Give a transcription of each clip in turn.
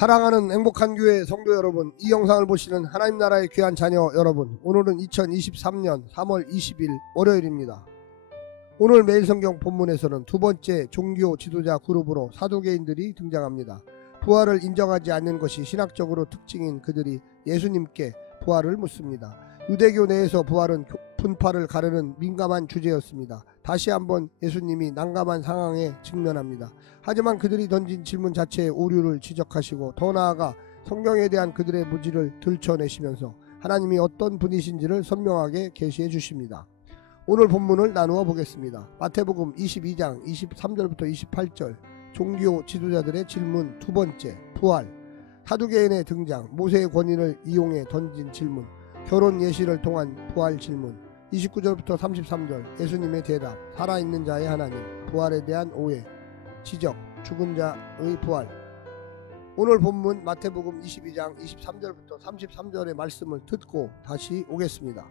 사랑하는 행복한 교회 성도 여러분, 이 영상을 보시는 하나님 나라의 귀한 자녀 여러분, 오늘은 2023년 3월 20일 월요일입니다. 오늘 매일 성경 본문에서는 두 번째 종교 지도자 그룹으로 사두개인들이 등장합니다. 부활을 인정하지 않는 것이 신학적으로 특징인 그들이 예수님께 부활을 묻습니다. 유대교 내에서 부활은 분파를 가르는 민감한 주제였습니다. 다시 한번 예수님이 난감한 상황에 직면합니다. 하지만 그들이 던진 질문 자체의 오류를 지적하시고 더 나아가 성경에 대한 그들의 무지를 들춰내시면서 하나님이 어떤 분이신지를 선명하게 계시해 주십니다. 오늘 본문을 나누어 보겠습니다. 마태복음 22장 23절부터 28절, 종교 지도자들의 질문 두 번째, 부활, 사두개인의 등장, 모세의 권위를 이용해 던진 질문, 결혼 예시를 통한 부활 질문, 29절부터 33절, 예수님의 대답, 살아있는 자의 하나님, 부활에 대한 오해, 지적, 죽은 자의 부활. 오늘 본문 마태복음 22장 23절부터 33절의 말씀을 듣고 다시 오겠습니다.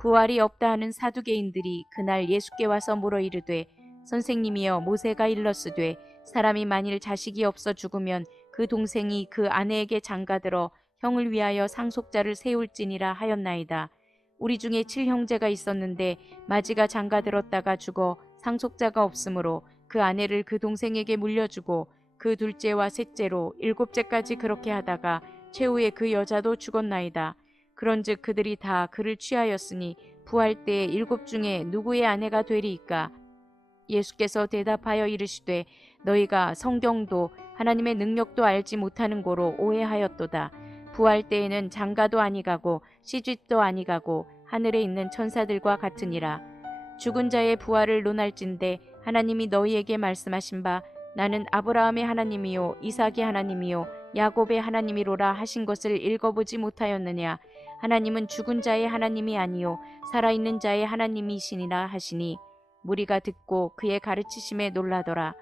부활이 없다 하는 사두개인들이 그날 예수께 와서 물어 이르되, 선생님이여, 모세가 일렀으되 사람이 만일 자식이 없어 죽으면 그 동생이 그 아내에게 장가들어 형을 위하여 상속자를 세울지니라 하였나이다. 우리 중에 7형제가 있었는데 마지가 장가들었다가 죽어 상속자가 없으므로 그 아내를 그 동생에게 물려주고 그 둘째와 셋째로 7째까지 그렇게 하다가 최후에 그 여자도 죽었나이다. 그런즉 그들이 다 그를 취하였으니 부활 때에 7 중에 누구의 아내가 되리이까? 예수께서 대답하여 이르시되, 너희가 성경도 하나님의 능력도 알지 못하는 고로 오해하였도다. 부활 때에는 장가도 아니가고 시집도 아니가고 하늘에 있는 천사들과 같으니라. 죽은 자의 부활을 논할진대 하나님이 너희에게 말씀하신 바 나는 아브라함의 하나님이요 이삭의 하나님이요 야곱의 하나님이로라 하신 것을 읽어보지 못하였느냐? 하나님은 죽은 자의 하나님이 아니요 살아있는 자의 하나님이시니라 하시니, 무리가 듣고 그의 가르치심에 놀라더라.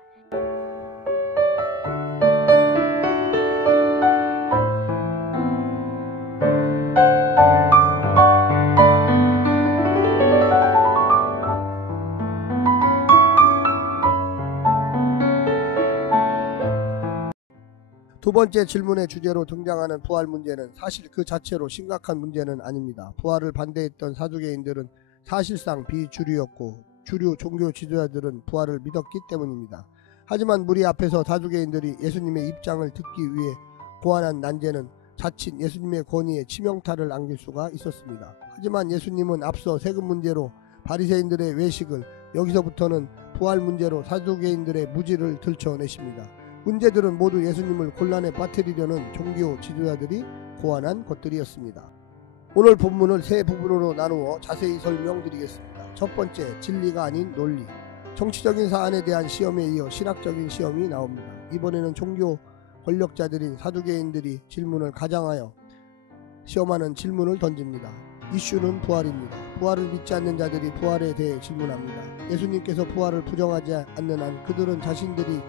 두 번째 질문의 주제로 등장하는 부활 문제는 사실 그 자체로 심각한 문제는 아닙니다. 부활을 반대했던 사두개인들은 사실상 비주류였고 주류 종교 지도자들은 부활을 믿었기 때문입니다. 하지만 무리 앞에서 사두개인들이 예수님의 입장을 듣기 위해 고안한 난제는 자칫 예수님의 권위에 치명타를 안길 수가 있었습니다. 하지만 예수님은 앞서 세금 문제로 바리새인들의 외식을, 여기서부터는 부활 문제로 사두개인들의 무지를 들춰내십니다. 문제들은 모두 예수님을 곤란에 빠뜨리려는 종교 지도자들이 고안한 것들이었습니다. 오늘 본문을 세 부분으로 나누어 자세히 설명드리겠습니다. 첫 번째, 진리가 아닌 논리. 정치적인 사안에 대한 시험에 이어 신학적인 시험이 나옵니다. 이번에는 종교 권력자들인 사두개인들이 질문을 가장하여 시험하는 질문을 던집니다. 이슈는 부활입니다. 부활을 믿지 않는 자들이 부활에 대해 질문합니다. 예수님께서 부활을 부정하지 않는 한 그들은 자신들이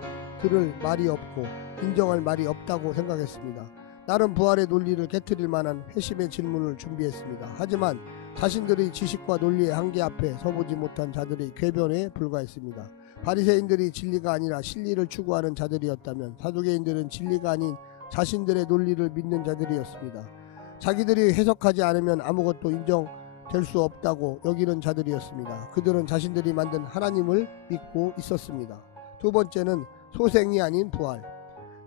들을 말이 없고 인정할 말이 없다고 생각했습니다. 나름 부활의 논리를 깨트릴 만한 회심의 질문을 준비했습니다. 하지만 자신들의 지식과 논리의 한계 앞에 서보지 못한 자들의 궤변에 불과했습니다. 바리새인들이 진리가 아니라 실리를 추구하는 자들이었다면 사두개인들은 진리가 아닌 자신들의 논리를 믿는 자들이었습니다. 자기들이 해석하지 않으면 아무것도 인정될 수 없다고 여기는 자들이었습니다. 그들은 자신들이 만든 하나님을 믿고 있었습니다. 두 번째는 소생이 아닌 부활.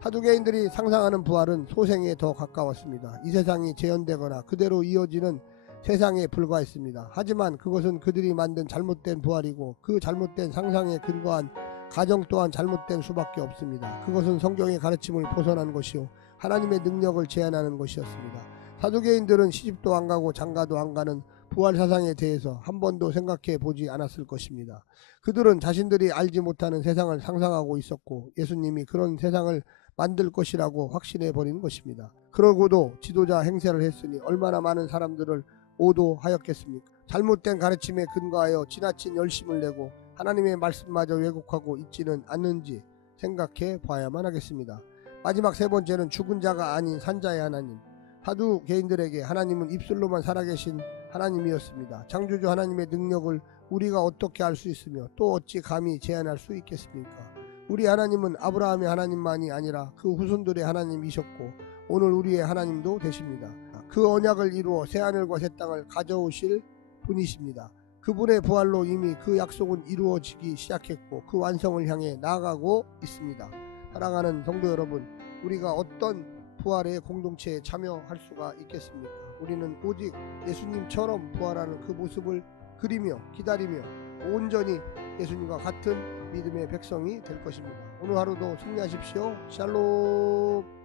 사두개인들이 상상하는 부활은 소생에 더 가까웠습니다. 이 세상이 재현되거나 그대로 이어지는 세상에 불과했습니다. 하지만 그것은 그들이 만든 잘못된 부활이고 그 잘못된 상상에 근거한 가정 또한 잘못된 수밖에 없습니다. 그것은 성경의 가르침을 벗어난 것이요 하나님의 능력을 제한하는 것이었습니다. 사두개인들은 시집도 안 가고 장가도 안 가는 부활 사상에 대해서 한 번도 생각해 보지 않았을 것입니다. 그들은 자신들이 알지 못하는 세상을 상상하고 있었고 예수님이 그런 세상을 만들 것이라고 확신해 버린 것입니다. 그러고도 지도자 행세를 했으니 얼마나 많은 사람들을 오도하였겠습니까? 잘못된 가르침에 근거하여 지나친 열심을 내고 하나님의 말씀마저 왜곡하고 있지는 않는지 생각해 봐야만 하겠습니다. 마지막 세 번째는 죽은 자가 아닌 산자의 하나님. 사두개인들에게 하나님은 입술로만 살아계신 하나님이었습니다. 창조주 하나님의 능력을 우리가 어떻게 알 수 있으며 또 어찌 감히 제한할 수 있겠습니까? 우리 하나님은 아브라함의 하나님만이 아니라 그 후손들의 하나님이셨고 오늘 우리의 하나님도 되십니다. 그 언약을 이루어 새하늘과 새 땅을 가져오실 분이십니다. 그분의 부활로 이미 그 약속은 이루어지기 시작했고 그 완성을 향해 나아가고 있습니다. 사랑하는 성도 여러분, 우리가 어떤 부활의 공동체에 참여할 수가 있겠습니까? 우리는 오직 예수님처럼 부활하는 그 모습을 그리며 기다리며 온전히 예수님과 같은 믿음의 백성이 될 것입니다. 오늘 하루도 승리하십시오. 샬롬.